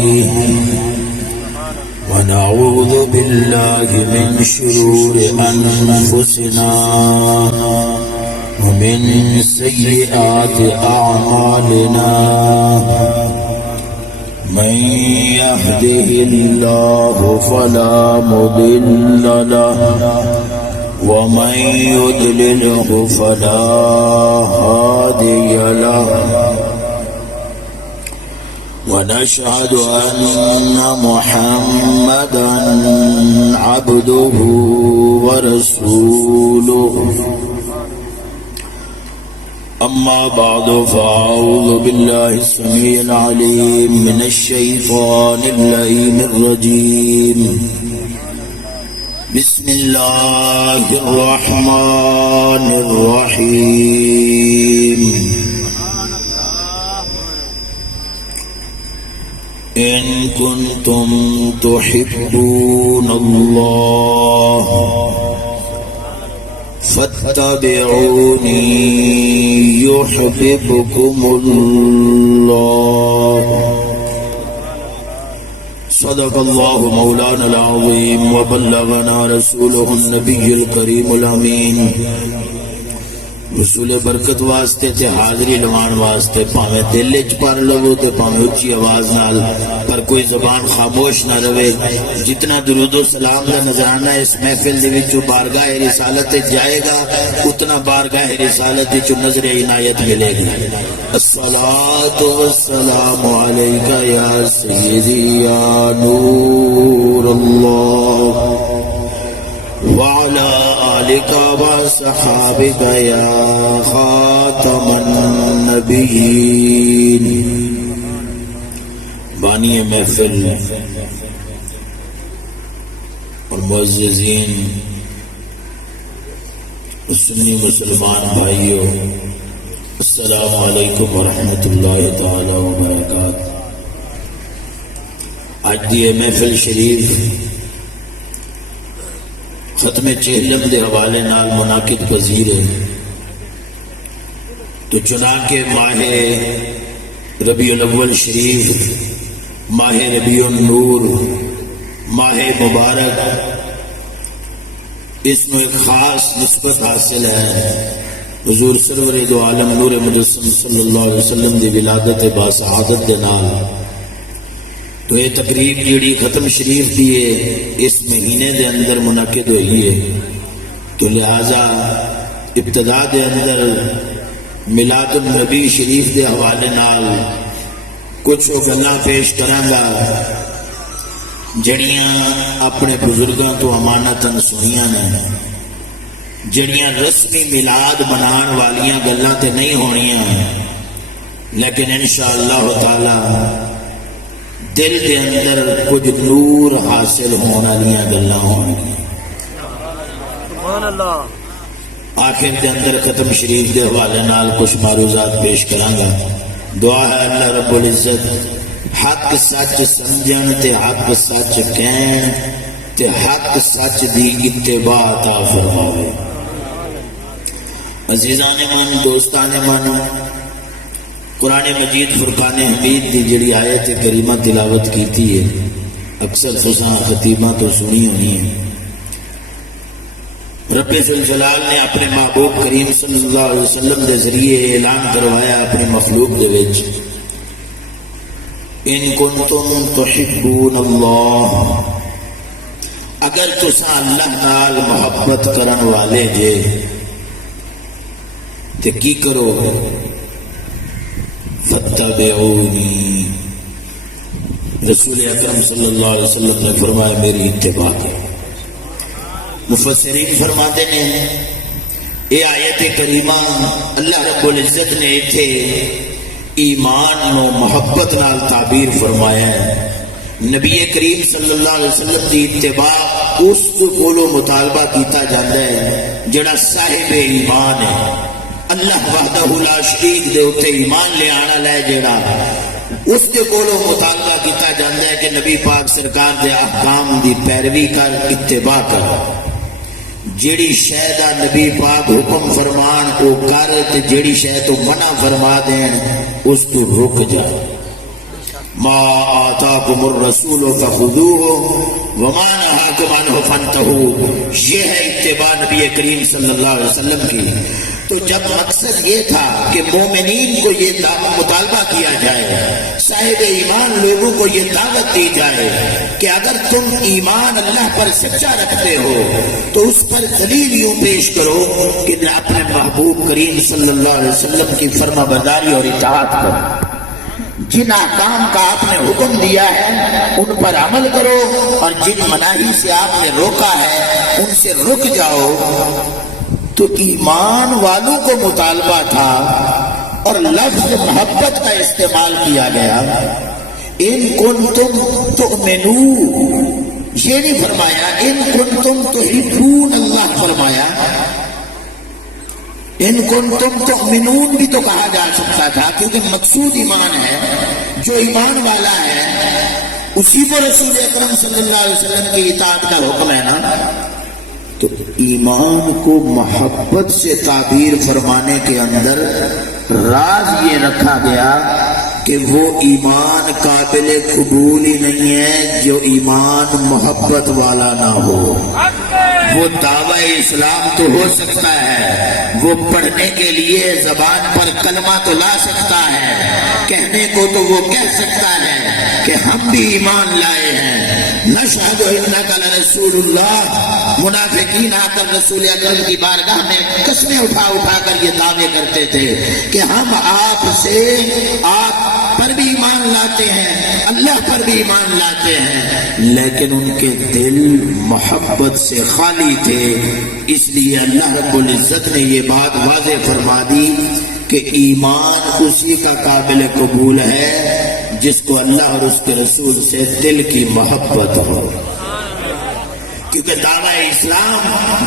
عليه ونعوذ بالله من شرور أنفسنا ومن سيئات أعمالنا من يهده الله فلا مضل له ومن يضلله فلا هادي له ونشهد أن محمدا عبده ورسوله أما بعد فأعوذ بالله السميع العليم من الشيطان اللعين الرجيم بسم الله الرحمن الرحيم إن كنتم تحبون الله فاتبعوني يحببكم الله صدق الله مولانا العظيم وبلغنا رسوله النبي الكريم الأمين رسول برکت واسطے تے حاضری لوان واسطے پاویں دل وچ پڑھ لو تے پاویں اچھی آواز نال پر کوئی زبان خاموش نہ رہے جتنا درود و سلام دا نذرانہ اس محفل دے وچ بارگاہ رسالت جائے گا اتنا بارگاہ رسالت وچ نظر عنایت ملے گی الصلاۃ والسلام علیک یا سیدی یا نور اللہ وعلى آلك وصحابك يا خاتم النبيين بانی محفل اور معززین سنی مسلمان بھائیوں السلام علیکم ورحمۃ اللہ تعالی وبرکاتہ آج دی محفل شریف ختم چہلم دے حوالے نال منعقد پذیر ہے تو چنانکہ ماہ ربیع الاول شریف ماہ ربیع النور ماہ مبارک اس میں ایک خاص نسبت حاصل ہے حضور سرور دو عالم نور مجسم صلی اللہ علیہ وسلم دی ولادت باسعادت دے نال تو یہ تقریب جیڑی ختم شریف دی ہے اس مہینے دے اندر منعقد ہوئی ہے تو لہذا ابتدا دے اندر میلاد النبی شریف دے حوالے نال کچھ گلاں پیش کراں گا جڑیاں اپنے بزرگاں تو امانتاً سنیاں نے جڑیاں رسمی میلاد منان والیاں گلاں تے نہیں ہونیاں لیکن انشاءاللہ تعالی دل دے اندر کچھ نور حاصل ہونا لیاں گلاں ہونگی سبحان اللہ آخر دے اندر ختم شریف دے حوالے نال کچھ معروضات پیش کراں گا دعا ہے اللہ رب العزت حق سچ سمجھن تے حق سچ کہن تے حق سچ دی اتباع عطا فرماوے عزیزان من دوستان من قرآن مجید فرقان حمید دی جڑی آیت کریمہ تلاوت کیتی ہے اکثر فساں خطیبہ تو سنی ہونی ہے رب ذوالجلال نے اپنے محبوب کریم صلی اللہ علیہ وسلم دے ذریعے اعلان کروایا اپنے مخلوق دے وچ ان کنتم تحبون اللہ اگر تساں اللہ نال محبت کرن والے جے تے کی کرو فتبعونی رسول اکرم صلی اللہ علیہ وسلم نے فرمایا میری اتباع کرو مفسرین فرماتے ہیں یہ آیت کریمہ اللہ رب العزت نے ایتھے ایمان نو محبت نال تعبیر فرمایا ہے نبی کریم صلی اللہ علیہ وسلم دی اتباع اس کو مطالبہ کیتا جاتا ہے جڑا صاحب ایمان ہے اللہ وحدہ لا شریک دے اتے ایمان لے آنا لے جڑا اس کے کولو مطالبہ کیتا جاتا ہے کہ نبی پاک سرکار دے احکام دی پیروی کر اتباع کر جیڑی شے دا نبی پاک حکم فرمان کو کر تے جیڑی شے تو منع فرما دین اس تو رک جا ما آتاکم الرسول فخذوہ وما نہاکم عنہ فانتہوا، یہ ہے اتباع نبی کریم صلی اللہ علیہ وسلم کی۔ تو جب مقصد یہ تھا کہ مومنین کو یہ مطالبہ کیا جائے، صاحب ایمان لوگوں کو یہ دعوت دی جائے کہ اگر تم ایمان اللہ پر سچا رکھتے ہو تو اس پر دلیل یوں پیش کرو کہ اپنے محبوب کریم صلی اللہ علیہ وسلم کی فرما برداری اور اطاعت کرو، جن احکام کا آپ نے حکم دیا ہے ان پر عمل کرو، اور جن مناہی سے آپ نے روکا ہے ان سے رک جاؤ۔ تو ایمان والوں کو مطالبہ تھا اور لفظ محبت کا استعمال کیا گیا۔ ان کنتم تؤمنون، یہ نہیں فرمایا ان کنتم تحبون اللہ، فرمایا ان کنتم تؤمنون بھی تو کہا جا سکتا تھا، کیونکہ مقصود ایمان ہے۔ جو ایمان والا ہے اسی کو رسول اکرم صلی اللہ علیہ وسلم کی اطاعت کا حکم ہے نا۔ تو ایمان کو محبت سے تعبیر فرمانے کے اندر راز یہ رکھا گیا کہ وہ ایمان قابل قبول ہی نہیں ہے جو ایمان محبت والا نہ ہو۔ وہ دعوی اسلام تو ہو سکتا ہے، وہ پڑھنے کے لیے زبان پر کلمہ تو لا سکتا ہے، کہنے کو تو وہ کہہ سکتا ہے کہ ہم بھی ایمان لائے ہیں، نشہد انک لرسول اللہ۔ منافقین آ کر رسول اکرم کی بارگاہ میں قسمیں اٹھا اٹھا کر یہ دعوے کرتے تھے کہ ہم آپ پر بھی ایمان لاتے ہیں، اللہ پر بھی ایمان لاتے ہیں، لیکن ان کے دل محبت سے خالی تھے۔ اس لیے اللہ رب العزت نے یہ بات واضح فرما دی کہ ایمان اسی کا قابل قبول ہے جس کو اللہ اور اس کے رسول سے دل کی محبت ہو۔ کیونکہ دعویٰ اسلام،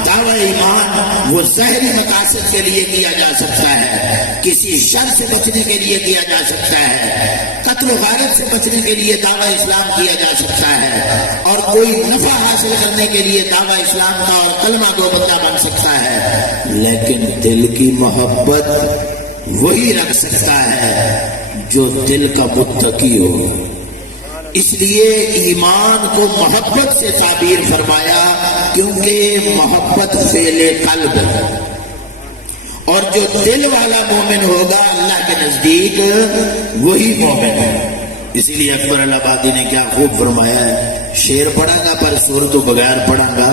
دعویٰ ایمان وہ ظاہری مقاصد کے لیے کیا جا سکتا ہے، کسی شر سے بچنے کے لیے کیا جا سکتا ہے، قتل و غارت سے بچنے کے لیے دعویٰ اسلام کیا جا سکتا ہے، اور کوئی نفع حاصل کرنے کے لیے دعویٰ اسلام کا اور کلمہ گو بندہ بن سکتا ہے، لیکن دل کی محبت وہی رکھ سکتا ہے جو دل کا متقی ہو۔ اس لیے ایمان کو محبت سے تعبیر فرمایا، کیونکہ محبت فعل قلب ہے، اور جو دل والا مومن ہوگا اللہ کے نزدیک وہی مومن ہے۔ اسی لیے اکبر آبادی نے کیا خوب فرمایا ہے، شعر پڑھا گا پر سر تو بغیر پڑھا گا،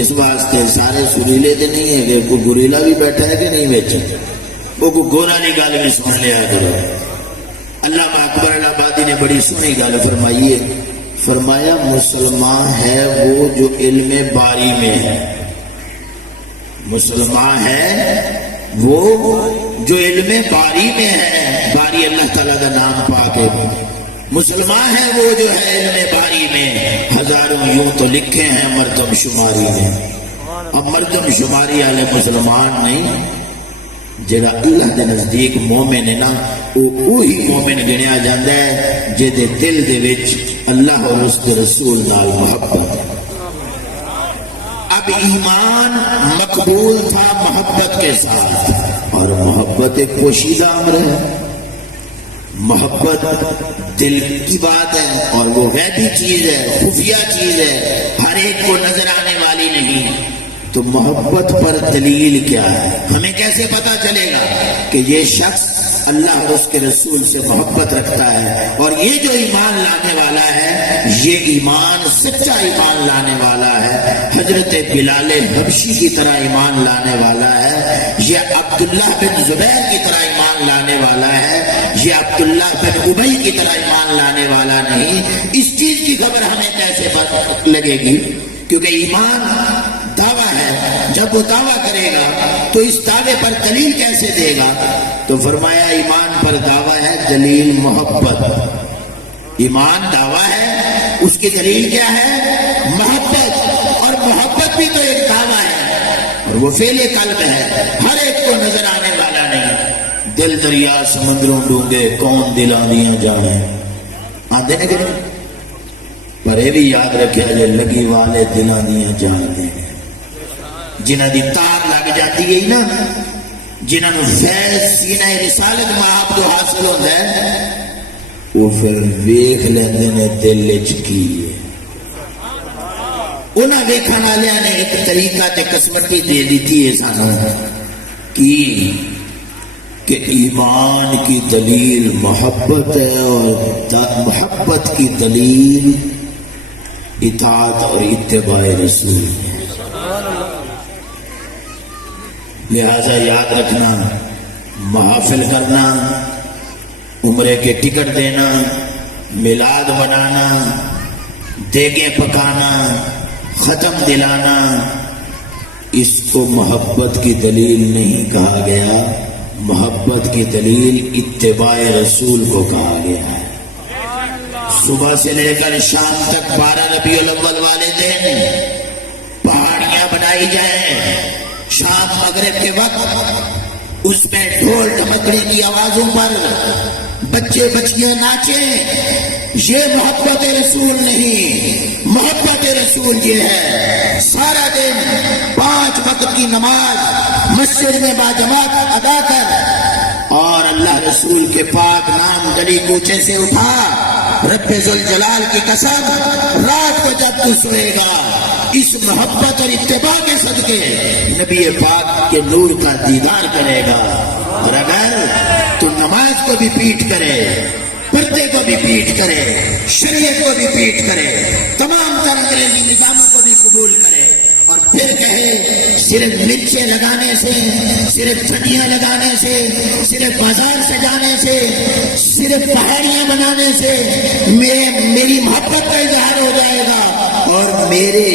اس واسطے سارے سریلے تو نہیں ہے کہ کوئی گریلا بھی بیٹھا ہے کہ نہیں بیٹھا، وہ کوئی گورا نہیں گال میں سن لیا کرو۔ علامہ اکبر آبادی نے بڑی سنی گل فرمائی ہے، فرمایا مسلمان ہے وہ جو علم باری میں ہے، مسلمان ہے وہ جو علم باری میں ہے، باری اللہ تعالیٰ کا نام پا کے، مسلمان ہے وہ جو ہے علم باری میں، ہزاروں یوں تو لکھے ہیں مردم شماری میں، اب مردم شماری والے مسلمان نہیں، جڑا اللہ دے نزدیک مومن ہے نا وہی مومن گنیا جاتا ہے جہدے دل دے وچ اللہ اور اس کے رسول نال محبت ہے۔ اب ایمان مقبول تھا محبت کے ساتھ، اور محبت ایک پوشیدہ امر ہے، محبت دل کی بات ہے اور وہ غیبی چیز ہے، خفیہ چیز ہے، ہر ایک کو نظر آنے والی نہیں۔ تو محبت پر دلیل کیا ہے؟ ہمیں کیسے پتا چلے گا کہ یہ شخص اللہ اور اس کے رسول سے محبت رکھتا ہے، اور یہ جو ایمان لانے والا ہے یہ ایمان سچا ایمان لانے والا ہے، حضرت بلال حبشی کی طرح ایمان لانے والا ہے، یہ عبداللہ بن زبیر کی طرح ایمان لانے والا ہے، یہ عبداللہ بن ابی کی طرح ایمان لانے والا نہیں۔ اس چیز کی خبر ہمیں کیسے لگے گی؟ کیونکہ ایمان دعویٰ ہے، جب وہ دعویٰ کرے گا تو اس دعوے پر دلیل کیسے دے گا؟ تو فرمایا ایمان پر دعویٰ ہے، دلیل محبت۔ ایمان دعویٰ ہے، اس کی دلیل کیا ہے؟ محبت، اور محبت بھی تو ایک دعویٰ ہے، اور وہ فعل قلب ہے، ہر ایک کو نظر آنے والا نہیں۔ دل دریا سمندروں ڈونگے کون دلاں دیاں جانے آدھے نے کہ پر یہ بھی یاد رکھے جے لگی والے دلاں دیاں جانے، جنہ دی تاب لگ جاتی ہے نا، جنہوں نے فیض سینہ رسالت میں آپ تو حاصل ہوتا ہے، وہ پھر ویکھ لیندے نے دل وچ کی ہے۔ انہاں ویکھن والیاں نے ایک طریقہ تے قسمتی دے دیتی ہے سانوں کی کہ ایمان کی دلیل محبت ہے اور محبت کی دلیل اطاعت اور اتباع رسول ہے۔ لہذا یاد رکھنا، محافل کرنا، عمرے کے ٹکٹ دینا، میلاد بنانا، دیگیں پکانا، ختم دلانا، اس کو محبت کی دلیل نہیں کہا گیا، محبت کی دلیل اتباع رسول کو کہا گیا ہے۔ صبح سے لے کر شام تک 12 ربیع الاول والے دن پہاڑیاں بنائی جائیں، شام مغرب کے وقت اس میں ڈھول ڈھمکڑی کی آوازوں پر بچے بچیاں ناچیں، یہ محبت رسول نہیں۔ محبت رسول یہ ہے سارا دن 5 وقت کی نماز مسجد میں باجماعت ادا کر اور اللہ رسول کے پاک نام گلی کوچے سے اٹھا، رب ذوالجلال کی قسم رات کو جب تو سوئے گا اس محبت اور اتباع کے صدقے نبی پاک کے نور کا دیدار کرے گا۔ اور اگر تو نماز کو بھی پیٹ کرے، پردے کو بھی پیٹ کرے، شریعت کو بھی پیٹ کرے، تمام تر انگریزی نظاموں کو بھی قبول کرے اور پھر کہے صرف مرچیں لگانے سے، صرف چھٹیاں لگانے سے، صرف بازار سجانے سے، صرف پہاڑیاں بنانے سے میری محبت کا اظہار ہو جائے گا اور میرے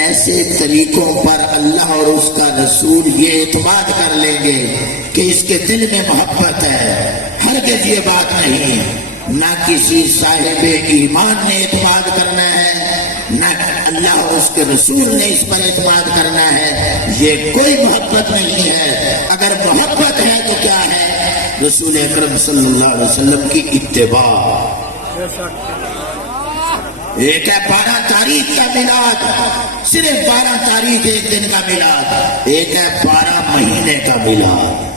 ایسے طریقوں پر اللہ اور اس کا رسول یہ اعتماد کر لیں گے کہ اس کے دل میں محبت ہے۔ ہرگز یہ بات نہیں، نہ کسی صاحب ایمان نے اعتماد کرنا ہے، نہ اللہ اور اس کے رسول نے اس پر اعتماد کرنا ہے، یہ کوئی محبت نہیں ہے۔ اگر محبت ہے تو کیا ہے؟ رسول اکرم صلی اللہ علیہ وسلم کی اتباع۔ ایک ہے 12 تاریخ کا میلاد، صرف 12 تاریخ ایک دن کا میلاد، ایک ہے 12 مہینے کا میلاد۔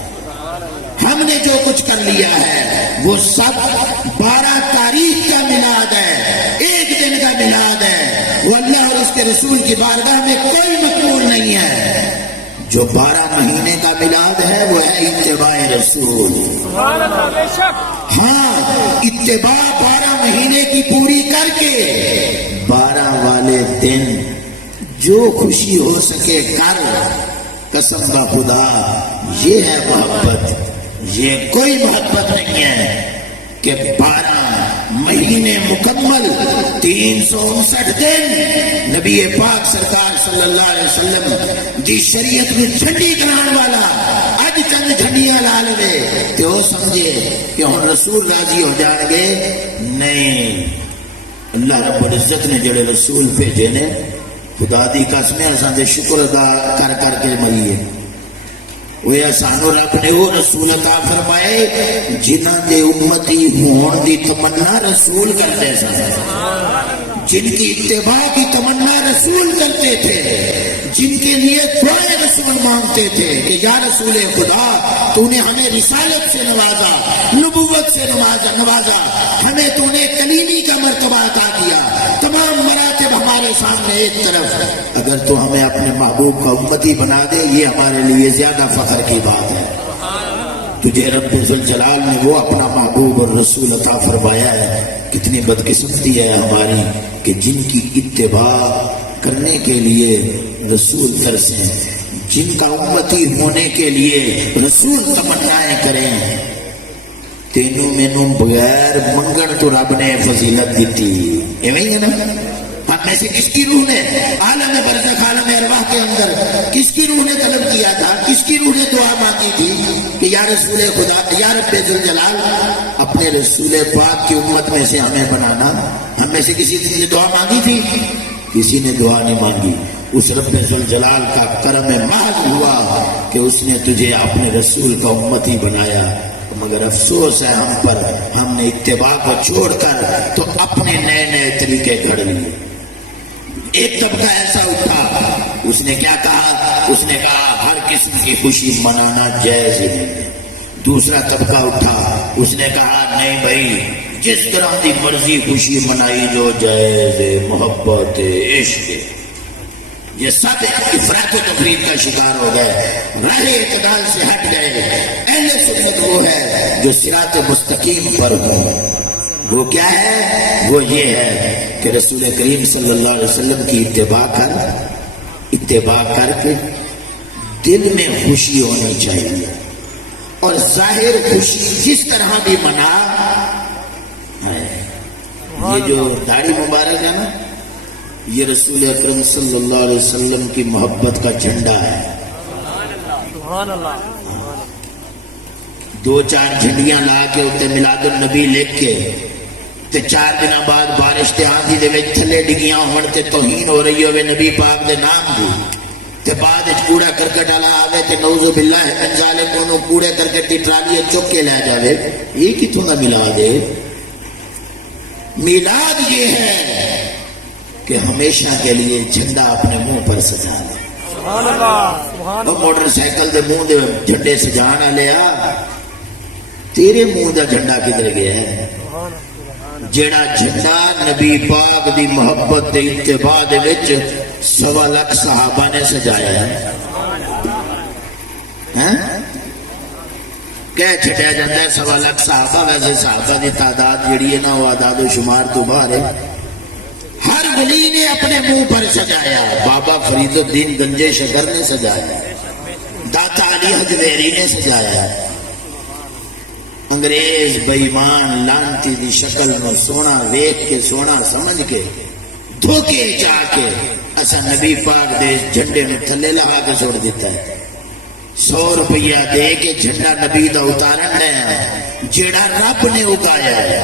ہم نے جو کچھ کر لیا ہے وہ سب 12 تاریخ کا میلاد ہے، ایک دن کا میلاد ہے، وہ اللہ اور اس کے رسول کی بارگاہ میں کوئی مقبول نہیں ہے۔ جو 12 مہینے کا میلاد ہے وہ ہے اتباع رسول۔ ہاں، اتباع 12 مہینے کی پوری کر کے 12 والے دن جو خوشی ہو سکے کر، قسم کا خدا یہ ہے محبت۔ یہ کوئی محبت نہیں ہے کہ 12 مہینے مکمل 359 دن نبی پاک سرکار صلی اللہ علیہ وسلم دی شریعت میں جھنڈی گران والا اج چند جھنڈیاں لا لے تے وہ سمجھے کہ ہن رسول راضی ہو جان گے۔ نہیں، اللہ رب العزت نے جڑے رسول بھیجے نے، خدا دی قسم اساں دے شکر ادا کر کر کے مریے۔ وہ سانو رب نے وہ رسول عطا فرمائے جنہاں دے امتی ہون دی تمنا رسول کرتے سن، جن کی اتباع کی تمنا رسول کرتے تھے، جن کے لیے دعائیں رسول مانگتے تھے کہ یا رسول خدا تو نے ہمیں رسالت سے نوازا، نبوت سے نوازا، ہمیں تو نے کلیمی کا مرتبہ عطا کیا، تمام مراتب ہمارے سامنے ایک طرف، اگر تو ہمیں اپنے محبوب کا امتی بنا دے یہ ہمارے لیے زیادہ فخر کی بات ہے۔ تجھے رب ذوالجلال نے وہ اپنا محبوب اور رسول عطا فرمایا ہے، کتنی بدقسمتی ہے ہماری کہ جن کی اتباع کرنے کے لیے رسول ترسیں، جن کا امتی ہونے کے لیے رسول تمنائیں کریں۔ تینوں مینوں بغیر منگن تو رب نے فضیلت دیتی، ایویں ہی ہے نا؟ ہم میں سے کس کی روح نے عالم برزخ عالم ارواح کے اندر کس کی روح نے طلب کیا تھا، کس کی روح نے دعا مانگی تھی کہ یا رسول خدا، یا رب ذوالجلال اپنے رسول پاک کی امت میں سے ہمیں بنانا؟ ہم میں سے کسی نے دعا مانگی تھی؟ کسی نے دعا نہیں مانگی۔ اس رب ذوالجلال کا کرم محض ہوا کہ اس نے تجھے اپنے رسول کا امتی بنایا، مگر افسوس ہے ہم پر، ہم نے اتباع کو چھوڑ کر تو اپنے نئے نئے طریقے گھڑ لیے۔ ایک طبقہ ایسا اٹھا، اس نے کیا کہا؟ اس نے کہا ہر قسم کی خوشی منانا جائز ہی نہیں ہے۔ دوسرا طبقہ اٹھا، اس نے کہا نہیں بھائی جس طرح دی مرضی خوشی منائی جو جائز محبت عشق، یہ سب افراط و تفریط کا شکار ہو گئے، راہ اعتدال سے ہٹ گئے۔ اہل سنت وہ ہے جو صراط مستقیم پر ہو۔ وہ کیا ہے؟ وہ یہ ہے کہ رسول کریم صلی اللہ علیہ وسلم کی اتباع کر کے دل میں خوشی ہونی چاہیے، اور ظاہر خوشی جس طرح بھی منا ہے۔ یہ جو داڑھی مبارک ہے نا، یہ رسول اکرم صلی اللہ علیہ وسلم کی محبت کا جھنڈا ہے۔ سبحان اللہ۔ دو چار جھنڈیاں لا کے اتنے میلاد النبی لکھ کے تے 4 دن بعد بارش تے آندھی دے وچ تھلے ڈگیاں ہون تے توہین ہو رہی ہوے نبی پاک دے نام دی، تے بعد وچ کوڑا کرکٹ والا آوے تے نعوذ باللہ من ذالک انہوں کوڑے کرکٹ دی ٹرالی چک کے لے جاوے، یہ کتوں دا میلاد ہے؟ میلاد یہ ہے کہ ہمیشہ کے لیے جھنڈا اپنے منہ پر سجا لے۔ سبحان اللہ، سبحان وہ موٹر سائیکل دے منہ دے جھنڈے سجانا لیا، تیرے منہ دا جھنڈا کدھر گیا ہے؟ جیڑا جھنڈا نبی پاک دی محبت دے اتباع دے وچ 1.25 لاکھ صحابہ نے سجایا ہے، کہہ چھٹیا جاتا ہے 1.25 لاکھ صحابہ، ویسے صحابہ دی تعداد جیڑی ہے نا وہ اعداد و شمار تو باہر ہے۔ ہر ولی نے اپنے منہ پر سجایا، بابا فرید الدین گنجے شکر نے سجایا، داتا علی حجویری نے سجایا، انگریز بےایمان لانتی دی شکل نو سونا ویکھ کے سونا سمجھ کے دھوکے چاہ کے اسا نبی پاک دے جھنڈے نو تھلے لگا کے چھوڑ دیتا ہے۔ 100 روپیہ دے کے جھنڈا نبی دا اتارن ہے جیڑا رب نے اگایا ہے،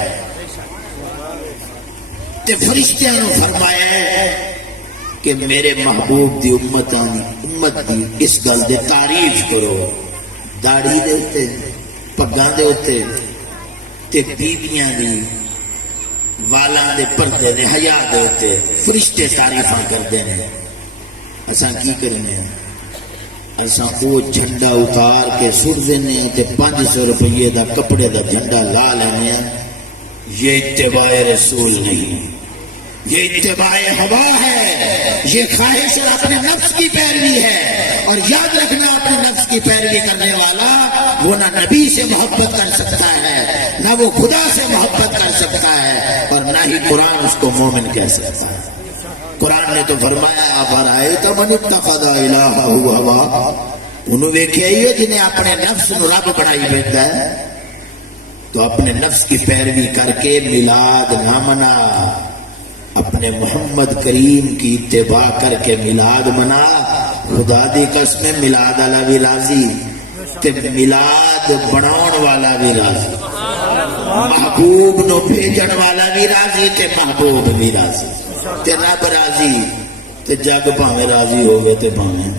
تے فرشتیاں نو فرمایا ہے کہ میرے محبوب دی امت دی اس گل دی تعریف کرو، داڑھی دے اتے پگاں دے اتے تے بیبیاں دی والاں دے پردے دے حیا دے اتے فرشتے تعریفاں کردے ہیں۔ اساں کی کرنے ہیں؟ اساں وہ جھنڈا اتار کے سٹ دینے تے 500 روپیے دا کپڑے دا جھنڈا لا لینے ہیں۔ یہ اتباع رسول نہیں، یہ اتباع ہوا ہے، یہ خواہش اور اپنے نفس کی پیروی ہے۔ اور یاد رکھنا، اپنے نفس کی پیروی کرنے والا وہ نہ نبی سے محبت کر سکتا ہے، نہ وہ خدا سے محبت کر سکتا ہے، اور نہ ہی قرآن اس کو مومن کہہ سکتا ہے۔ قرآن نے تو فرمایا افرأیت من اتخذ الہہ ہوا، انہوں ویکھیا ہی ہے جنہیں اپنے نفس نو رب بنائی بیٹھتا ہے۔ تو اپنے نفس کی پیروی کر کے میلاد نہ منا، اپنے محمد کریم کی اتباع کر کے میلاد منا۔ خدا دی قسم میلاد والا بھی راضی تے میلاد بناؤن والا بھی راضی، محبوب نو بھیجن والا بھی راضی تے محبوب بھی راضی، تے رب راضی تے جگ بھاویں راضی ہوگے تے بھاویں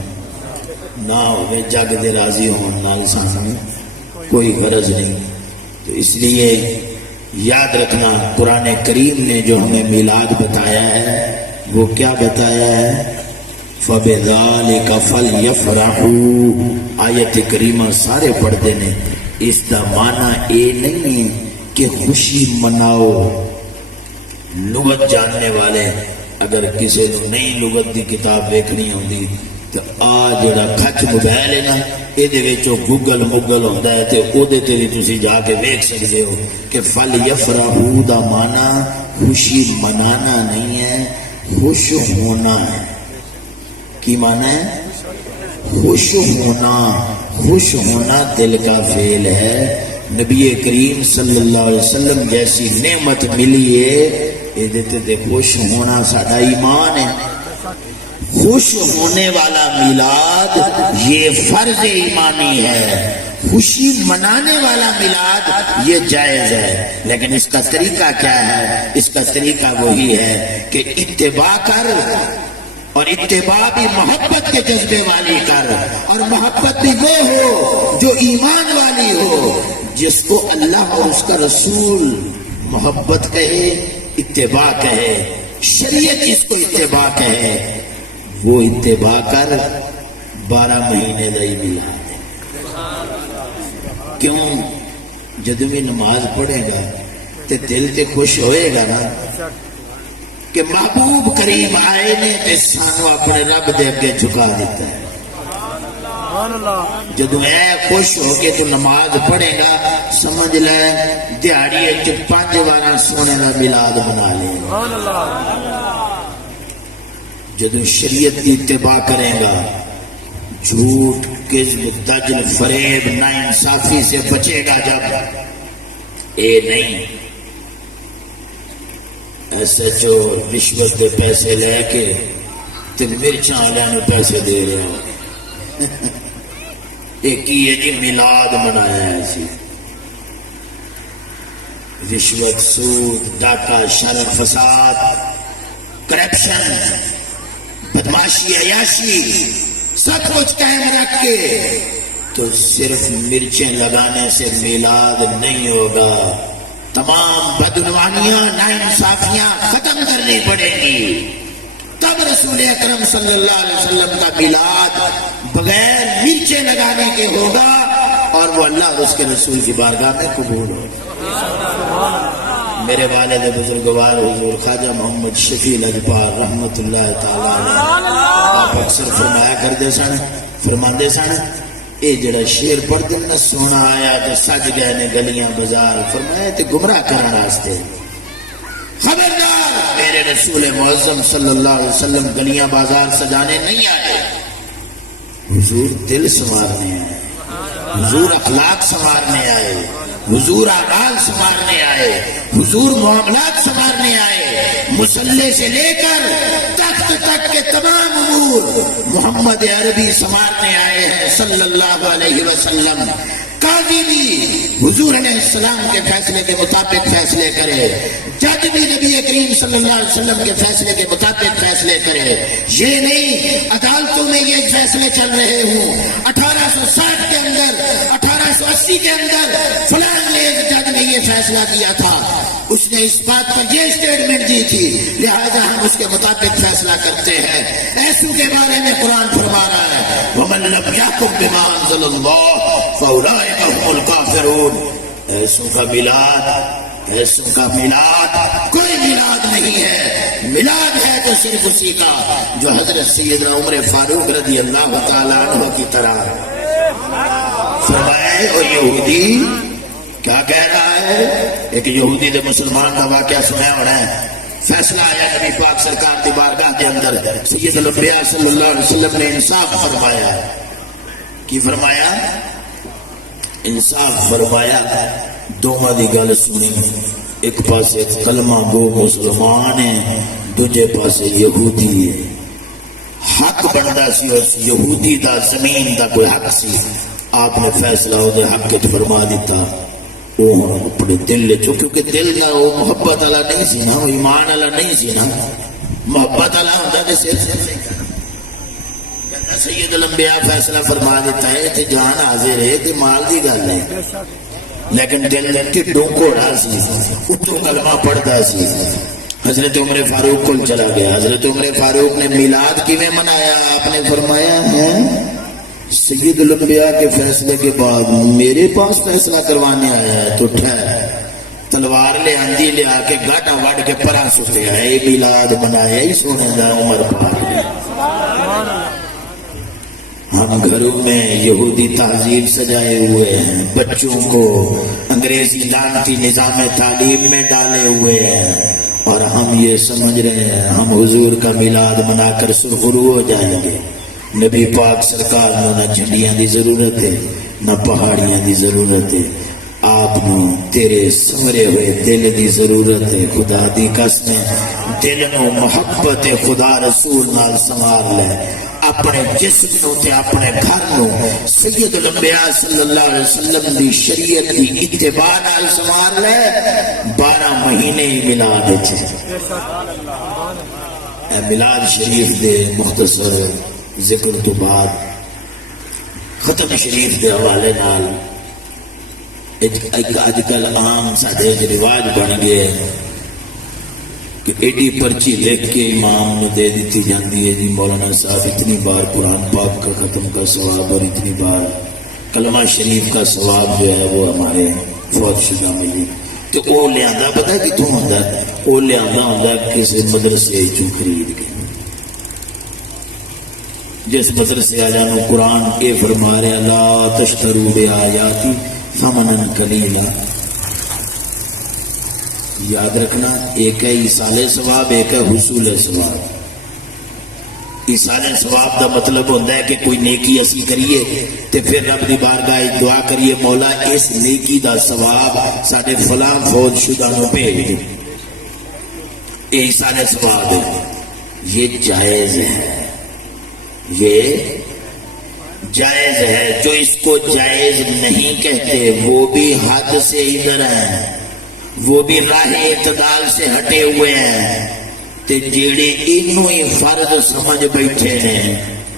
نہ ہوگے، جگ دے راضی ہون نال سانوں کوئی غرض نہیں۔ تو اس لیے یاد رکھنا، قرآن کریم نے جو ہمیں میلاد بتایا ہے وہ کیا بتایا ہے؟ فَبِذَلِكَ فَلْيَفْرَحُوا۔ آیت کریمہ سارے پڑھتے ہیں، اس کا معنی یہ نہیں کہ خوشی مناؤ۔ لغت جاننے والے اگر کسی نے نئی لغت دی کتاب دیکھنی ہوندی تو جڑا کھچ موبائل ہے نا، یہ گوگل مگل ہوتا ہے تو وہ تھی جا کے دیکھ سکتے ہو کہ فَلْيَفْرَحُوا دا معنی خوشی منانا نہیں ہے، خوش ہونا ہے۔ کی معنی ہے؟ خوش ہونا۔ خوش ہونا دل کا فعل ہے۔ نبی کریم صلی اللہ علیہ وسلم جیسی نعمت ملی ہے، یہ خوش ہونا ساڈا ایمان ہے۔ خوش ہونے والا میلاد یہ فرض ایمانی ہے، خوشی منانے والا میلاد یہ جائز ہے۔ لیکن اس کا طریقہ کیا ہے؟ اس کا طریقہ وہی ہے کہ اتباع کر، اور اتباع بھی محبت کے جذبے والی کر، اور محبت بھی وہ ہو جو ایمان والی ہو، جس کو اللہ اور اس کا رسول محبت کہے، اتباع کہے، شریعت جس کو اتباع کہے، وہ اتباع کر۔ 12 مہینے دا ہی میلاد ہے۔ کیوں؟ جب بھی نماز پڑھے گا تے دل تے خوش ہوئے گا نا کہ محبوب کریم آئے نے تے سانو اپنے رب دے اگے جھکا دیتا ہے. سبحان اللہ. جدو اے خوش ہو کے تو نماز پڑھے گا سمجھ لے دیہڑی 5 بار سونے کا میلاد بنا لے. سبحان اللہ. جدو شریعت کی اتباع کرے گا جھوٹ کذب دجل فریب ناانصافی سے بچے گا جب اے نہیں ایسے جو رشوت دے پیسے لے کے تے مرچاں والے نو پیسے دے رہے ہو ایک ہی جی میلاد منایا ہے اسی. رشوت سود ڈاکہ شر فساد کرپشن بدماشی عیاشی سب کچھ قائم رکھ کے تو صرف مرچیں لگانے سے میلاد نہیں ہوگا. تمام بدعنوانیاں ناانصافیاں ختم کرنی پڑیں گی تب رسول اکرم صلی اللہ علیہ وسلم کا میلاد بغیر مرچیں لگانے کے ہوگا اور وہ اللہ اور اس کے رسول کی بارگاہ میں قبول ہوگا. میرے والد بزرگوار حضور خواجہ محمد شفیع لجپال رحمت اللہ تعالی علیہ آپ اکثر فرمایا کرتے سن فرماندے سن اے جڑا شعر پڑھتے نہ سونا آیا تو سج گئے نے گلیاں بازار فرمایا تے گمراہ کرنے واسطے. خبردار میرے رسول معظم صلی اللہ علیہ وسلم گلیاں بازار سجانے نہیں آئے. حضور دل سنوارنے آئے حضور اخلاق سنوارنے آئے حضور اعمال سنوارنے آئے حضور معاملات سنوارنے آئے. مصلی سے لے کر تخت تک کے تمام امور محمد عربی سنوارنے آئے ہیں صلی اللہ علیہ وسلم. قاضی بھی حضور علیہ السلام کے فیصلے کے مطابق فیصلے کرے جج بھی نبی کریم صلی اللہ علیہ وسلم کے فیصلے کے مطابق فیصلے کرے. یہ نہیں عدالتوں میں یہ فیصلے چل رہے ہوں 1860 کے اندر 1880 کے اندر فلاں جج نے یہ فیصلہ کیا تھا اس نے اس بات پر یہ اسٹیٹمنٹ دی تھی لہذا ہم اس کے مطابق فیصلہ کرتے ہیں. ایسو کے بارے میں قرآن فرما رہا ہے وَمَن لَمْ يَحْكُم بِمَا أَنزَلَ اللَّهُ فَأُولَٰئِكَ هُمُ الْكَافِرُونَ. ایسو کا میلاد کوئی میلاد نہیں ہے. میلاد ہے تو صرف اسی کا جو حضرت سیدنا عمر فاروق رضی اللہ تعالیٰ عنہ کی طرح فرمائے. اور یہودی کیا کہہ رہا ہے ایک یہودی دے مسلمان کا واقعہ سنایا ہونا ہے. فیصلہ آیا نبی پاک سرکار کی بارگاہ کے اندر سید الانبیاء صلی اللہ علیہ وسلم نے انصاف فرمایا. کی فرمایا انصاف فرمایا. دونوں دی گل سنی ایک پاسے کلمہ گو مسلمان ہے دوجے پاسے یہودی ہے. حق بنتا سی اس یہودی دا زمین دا کوئی حق سی. آپ نے فیصلہ وہ حق کے فرما دیتا. وہ اپنے دل چو کیونکہ دل کا وہ محبت والا نہیں سی نا وہ ایمان والا نہیں سی نا. محبت والا ہوتا تو صرف سید الانبیاء فیصلہ فرما دیتا ہے تے جان حاضر ہے تے مال دی گل ہے لیکن دل ٹھڈوں گھوڑا سی اتوں کلمہ پڑھتا سی. حضرت عمر فاروق کو چلا گیا. حضرت عمر فاروق نے میلاد کیویں منایا آپ نے فرمایا ہے سید الانبیاء کے فیصلے کے بعد میرے پاس فیصلہ کروانے آیا ہے تو ٹھہر تلوار لے آندھی لے آ کے گاٹا وڈ کے پرا سٹیا ہے. میلاد منایا ہی سونے دا عمر پاک نے. ہم گھروں میں یہودی تہذیب سجائے ہوئے ہیں بچوں کو انگریزی لعنتی نظام تعلیم میں ڈالے ہوئے ہیں اور ہم یہ سمجھ رہے ہیں ہم حضور کا میلاد منا کر سرخرو ہو جائیں گے. نبی پاک سرکار نہ جھنڈیاں دی ضرورت ہے نہ پہاڑیاں دی ضرورت ہے. آپ نو تیرے سمرے ہوئے دل دی ضرورت ہے. خدا دی قسم دل نو محبت خدا رسول نال سنوار لے. اپنے جسم نو تے اپنے گھر نو سید الانبیاء صلی اللہ علیہ وسلم دی شریعت دی اتباع نال سنوار لے. 12 مہینے میلاد وچ میلاد شریف دے مختصر ذکر تو بعد ختم شریف دے حوالے نال اج کل عام ساڈے رواج بن گئے کہ ایڈی پرچی لکھ کے امام نے دے دیتی جاتی ہے جی مولانا صاحب اتنی بار قرآن پاک کا ختم کا ثواب اور اتنی بار کلمہ شریف کا ثواب جو ہے وہ ہمارے فوج شدہ ملی. تو وہ لیا پتا کتوں ہوتا ہے؟ وہ لیا ہوتا کسی مدرسے چوں خرید کے، جس مدرسے والوں قرآن یہ فرما رہا لا تشتروا بآیاتی ثمنا قلیلا. یاد رکھنا ایک ہے ایصال ثواب، ایک ہے حصول ثواب. ایصال ثواب دا مطلب ہوتا ہے کہ کوئی نیکی اسی کریے تے پھر رب دی بارگاہ دعا کریے مولا اس نیکی دا ثواب سارے فلاں فوج شدہ نو بھیج دے. یہ ایصال ثواب ہے، یہ جائز ہے، یہ جائز ہے. جو اس کو جائز نہیں کہتے وہ بھی حد سے ادھر ہیں، وہ بھی راہ اعتدال سے ہٹے ہوئے ہیں. تے جیڑے انہوں ہی فرض سمجھ بیٹھے ہیں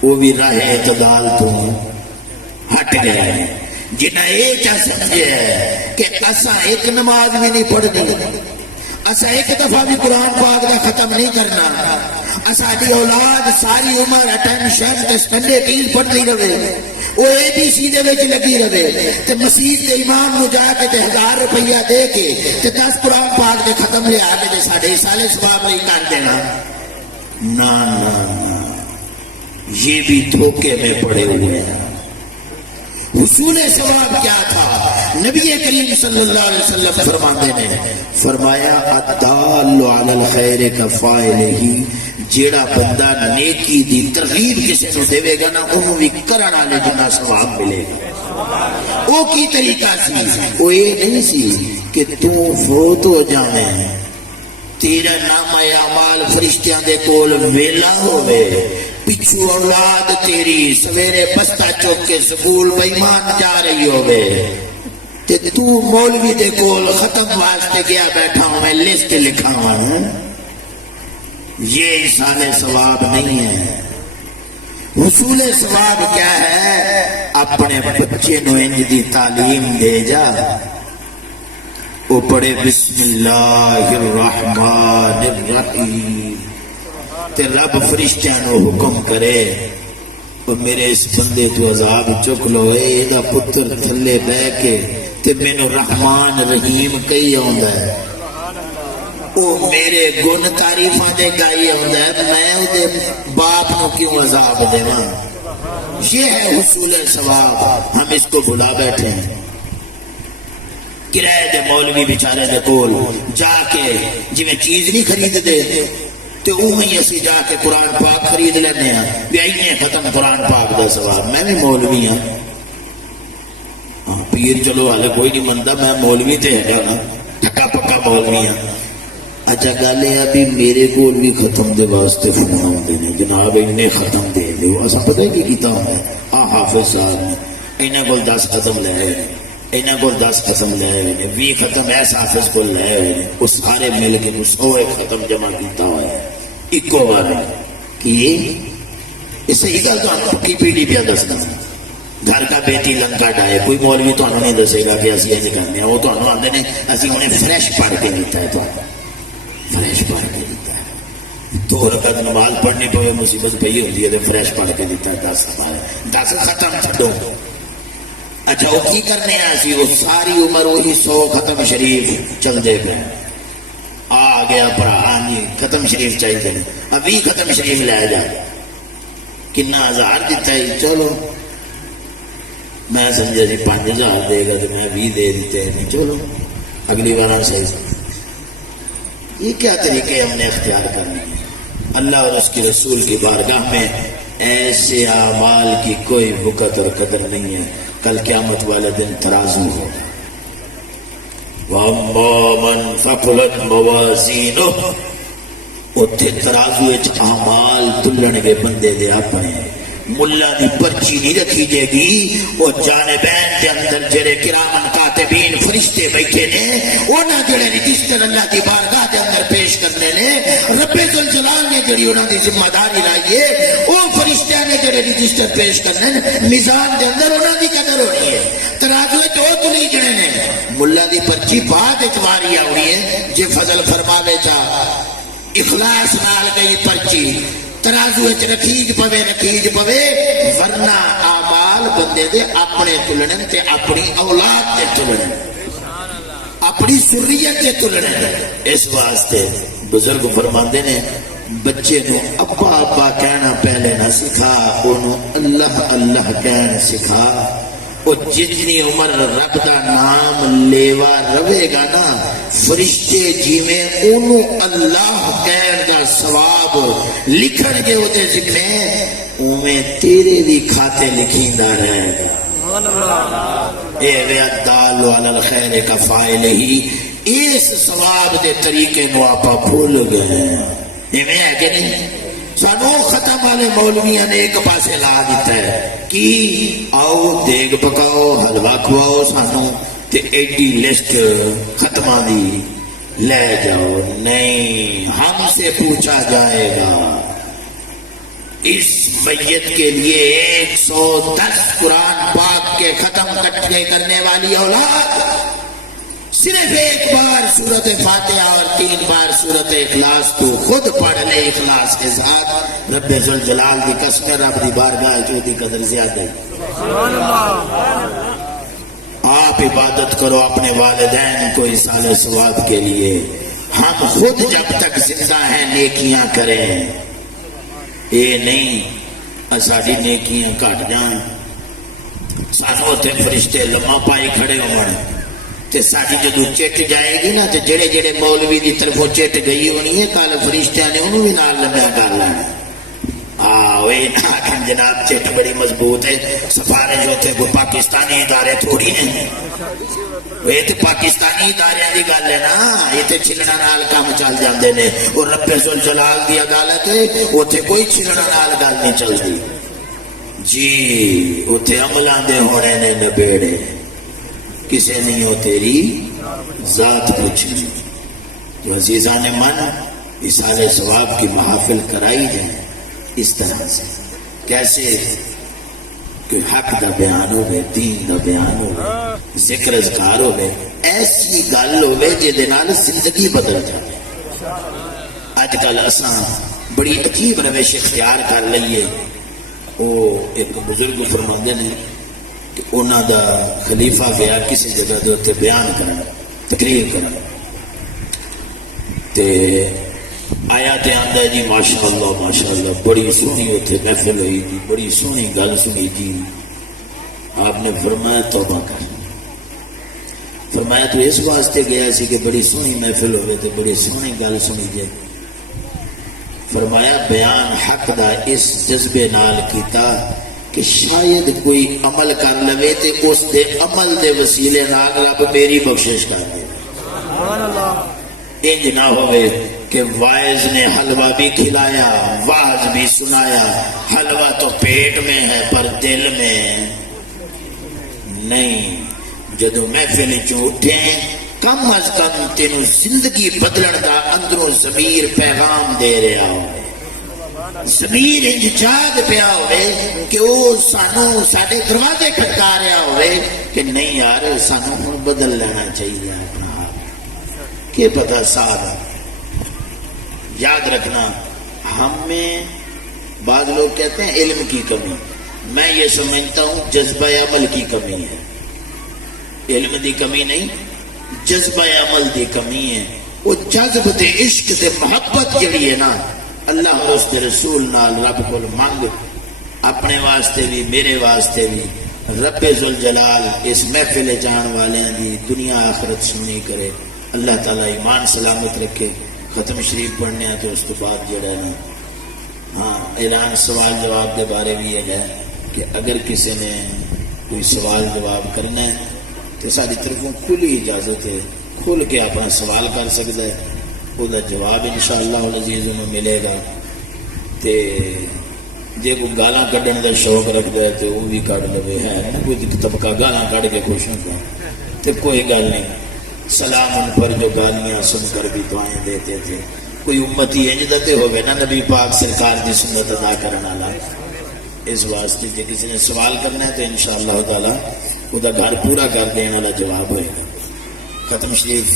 وہ بھی راہ اعتدال تو ہٹ گئے ہیں. جنہیں یہ کیا سمجھے ہے کہ اسا ایک نماز بھی نہیں پڑھنی، اسا ایک دفعہ بھی قرآن پاک کا ختم نہیں کرنا، اساڑی اولاد ساری عمر اٹینشن تے سنڈے ٹیل پڑھتی رہے، وہ اے بی سی دے وچ لگی رہے تے مسجد دے امام نو جا کے تے 1000 روپیہ دے کے تے 10 قرآن پاک دے ختم لے آ کے تے ساڈے ایصال ثواب نہیں کر دینا. نا نا نا، یہ بھی دھوکے میں پڑے ہوئے ہیں. حصول ثواب کیا تھا؟ نبی کریم صلی اللہ علیہ وسلم فرماتے نے فرمایا الدال علی الخیر کفاعلہ، جیڑا بندہ نیکی دی ترغیب کسی کو دے گا نا انہوں بھی کرن والے جنہ ثواب ملے گا. وہ کی طریقہ سی؟ وہ یہ نہیں سی کہ تو فوت ہو جانے تیرا نام اعمال فرشتیاں دے کول ویلا ہوئے، پچھو اولاد تیری سویرے بستہ چوک کے سکول بےمان جا رہی ہوئے تے تو مولوی دے کول ختم واسطے گیا بیٹھا ہوں میں لسٹ لکھا ہوں. یہ ایصال ثواب نہیں ہے. حصول ثواب کیا ہے؟ اپنے بچے نو انج دی تعلیم دے جا وہ پڑھے بسم اللہ الرحمن الرحیم تے رب فرشتیاں نو حکم کرے وہ میرے اس بندے تو عذاب چک لو، اے دا پتر تھلے بہ کے تے مینوں رحمان رحیم کہی آندا ہے، وہ میرے گن تعریفاں دے گائی آندا ہے، میں او دے باپ نو کیوں عذاب دیواں؟ یہ ہے حصول ثواب. ہم اس کو بھلا بیٹھے ہیں. کرائے دے مولوی بیچارے دے کول جا کے جی میں چیز نہیں خرید دے تو اوہی اسی جا کے قرآن پاک خرید لینے ہیں بھی آئینے ختم قرآن پاک دا ثواب. میں بھی مولوی ہوں، پیر چلو حالے کوئی نہیں منتا، میں مولوی تے ہے نا ٹھکا پکا مولوی ہوں. اچھا گل یہ بھی میرے کول بھی ختم دے واسطے فون آتے ہیں جناب انہیں ختم دے دو. اصا پتہ ہی کیتا ہوں آ حافظ صاحب نے انہیں کول 10 ختم لے آئے، انہیں کول 10 ختم لے آئے، 20 ختم ایسا حافظ کول لے آئے، وہ سارے مل کے 100 ختم جمع کیتا ہوا ہے ایکو بار. کہ یہ صحیح گل تو پکی پیڑھی پہ دسنا. گھر کا بیٹی لنکا ڈائے کوئی مولوی تو نہیں دسے گا کہ اسی ایسے کرنے ہیں. وہ تو آتے ہیں اسی انہیں فریش پڑھ کے دیتا ہے، تو فریش پڑھ کے دیتا ہے. 2 رکعت نماز پڑھنی پہ مصیبت پہ ہوتی ہے تو فریش پڑھ کے دیتا ہے. 10 ختم چھڈو. اچھا وہ کی کرنے ہیں اسی؟ وہ ساری عمر وہی 100 ختم شریف چل دے پہ آ گیا پر ہاں جی ختم شریف چاہیے، اب 20 ختم شریف لے جا. کنا 1000 دیتا ہے؟ چلو میں سمجھا جی 5000 دے گا تو میں 20 دے دیتے ہیں، چلو اگلی بار صحیح. یہ کیا طریقے ہم نے اختیار کرنے ہیں؟ اللہ اور اس کی رسول کی بارگاہ میں ایسے اعمال کی کوئی وقت اور قدر نہیں ہے. کل قیامت والے دن ترازو ہوگا. وَأَمَّا مَنْ ثَقُلَتْ مَوَازِينُهُ، اتھے ترازو اچ اعمال تلن گے بندے دے اپنے. ملا دی پرچی نہیں رکھی جائے گی، وہ جانبین دے اندر جڑے کرامن کاتبین فرشتے بیٹھے نے انہاں جڑے رجسٹر اللہ دی بارگاہ دے اندر پیش کرنے نے رب ذوالجلال نے جڑی انہاں دی ذمہ داری لائی ہے، وہ فرشتیاں نے جڑے رجسٹر پیش کرنے میزان دے اندر انہاں دی قدر ہونی ہے. ترازو تو تلی جڑے نے ملا دی پرچی بعد اتواری آئی ہے. جے فضل فرماوے چا اخلاص نال گئی پرچی ترازو رکھیج پوے ورنہ اعمال بندے دے اپنے تلنے تے اپنی اولاد تے تلنے. اپنی سریت سے تلنا ہے۔ اس واسطے بزرگ فرماندے نے بچے نو ابا ابا کہنا پہلے نہ سکھا، انہوں اللہ اللہ کہنا سکھا۔ وہ جتنی عمر رب دا نام لیوا رہے گا نا، فرشتے جی میں انہوں اللہ کہن دا ثواب لکھن گے ہوتے ذکرے، اویں تیرے بھی کھاتے لکھیندا رہے گا۔ سبحان اللہ اے وے الدال علی الخیر کا فاعل ہی، اس ثواب دے طریقے نو آپا بھول گئے۔ ایویں ہے کہ نہیں؟ سانو ختم والے مولویاں نے ایک پاسے لا دیتا ہے کہ آؤ دیگ پکاؤ حلوہ کھواؤ سانو تے ایڈی لسٹ ختمہ دی لے جاؤ۔ نہیں، ہم سے پوچھا جائے گا اس میت کے لیے 110 قرآن پاک کے ختم کرنے والی اولاد صرف ایک بار سورت فاتحہ اور 3 بار سورت اخلاص تو خود پڑھ لے اخلاص کے ساتھ، رب ذوالجلال کی قسم رب دی بارگاہ جو دی قدر زیادہ ہے۔ سبحان اللہ آپ عبادت کرو اپنے والدین کو ایصال ثواب کے لیے، ہم خود جب تک زندہ ہیں نیکیاں کریں، یہ نہیں ساری نیکیاں کٹ جان، سانو تے فرشتے لمحہ پائی کھڑے ہون تے ساری جدو چٹ جائے گی نا تے جڑے جڑے مولوی دی طرفوں چٹ گئی ہونی ہے کل فرشتیاں نے انہوں بھی نال لمحہ کر لینا۔ جناب چٹ بڑی مضبوط ہے، سفارش ہوتے کوئی پاکستانی ادارے تھوڑی نہیں، یہ تو پاکستانی ادارے کی گل ہے نا، یہ تو چھلنا نال کام چل جاندے نے، اور رب ذوالجلال دی عدالت ہے اتنے کوئی چھلنا نال گل نہیں چلتی جی، اتنے عملاں دے ہونے نے نبیڑے، کسے نہیں ہو تیری ذات پوچھنی۔ تو عزیزان من ایصال ثواب کی محافل کرائی جائے اس طرح سے، کیسے کہ حق دا بیان ہوئے، دین دا بیان ہوئے، ذکر اذکار ہوئے، ایسی گل ہوئے جے نال زندگی بدل جائے۔ اج کل اساں بڑی عجیب روش اختیار کر لئیے۔ وہ ایک بزرگ فرماندے نے کہ انہاں دا خلیفہ گیا کسی جگہ دے اتنے بیان کرنا، تقریر کرنا، تے آیا تے آندا ہے جی ماشاءاللہ بڑی سونی اتنے محفل ہوئی جی، بڑی سونی گل سنی جی۔ آپ نے فرمایا توبہ کر، فرمایا تو اس واسطے گیا سی کہ بڑی سونی محفل ہوئے تو بڑی سونی گل سنی جائے، فرمایا بیان حق دا اس جذبے نال کیتا کہ شاید کوئی عمل کر لوے تے اس دے عمل دے وسیلے نال رب میری بخشش کر دے۔ سبحان اللہ انج نہ ہوئے کہ وائز نے حلوہ بھی کھلایا، واز بھی سنایا، حلوہ تو پیٹ میں ہے پر دل میں نہیں۔ جدو محفل چوں اٹھیں کم از کم تینوں زندگی بدلن دا اندروں ضمیر پیغام دے رہا ہو، ضمیر انج جاگ پیا ہوئے کہ وہ سانو ساڈے دروازے کھٹکا رہا ہوئے کہ نہیں یار سانو ہن بدل لینا چاہیے اپنا آپ۔ کہ پتہ صاحب یاد رکھنا، ہم میں بعض لوگ کہتے ہیں علم کی کمی، میں یہ سمجھتا ہوں جذبہ عمل کی کمی ہے، علم دی کمی نہیں، جذبہ عمل دی کمی ہے۔ وہ جذب تے عشق تے محبت جڑی ہے نا اللہ اور اس کے رسول نال رب کو مانگ، اپنے واسطے بھی میرے واسطے بھی، رب ذوالجلال اس محفل جان والے دی دنیا آخرت سنی کرے، اللہ تعالیٰ ایمان سلامت رکھے۔ ختم شریف پڑھنے ہیں تو اس کے بعد جڑا ہے نا ہاں اعلان سوال جواب کے بارے بھی یہ ہے کہ اگر کسی نے کوئی سوال جواب کرنا ہے تو ساری طرفوں کھلی اجازت ہے، کھل کے اپنا سوال کر سکتا ہے، وہ جواب انشاءاللہ العزیز انہوں ملے گا۔ تے جے کوئی گالاں کڈن کا شوق رکھتا ہے تو وہ بھی کڈ لے، ہے نا کوئی طبقہ گالاں کڈ کے خوش ہوتا تو کوئی گل نہیں، سلام ان پر جو گالیاں سن کر بھی دعائیں دیتے تھے۔ کوئی امتی انج دتے ہوئے نا نبی پاک سرکار دی سنت ادا کرنا والا، اس واسطے جے کسی نے سوال کرنا ہے تو انشاءاللہ تعالی وہ گھر پورا کر دینے والا جواب ہوئے گا۔ ختم شریف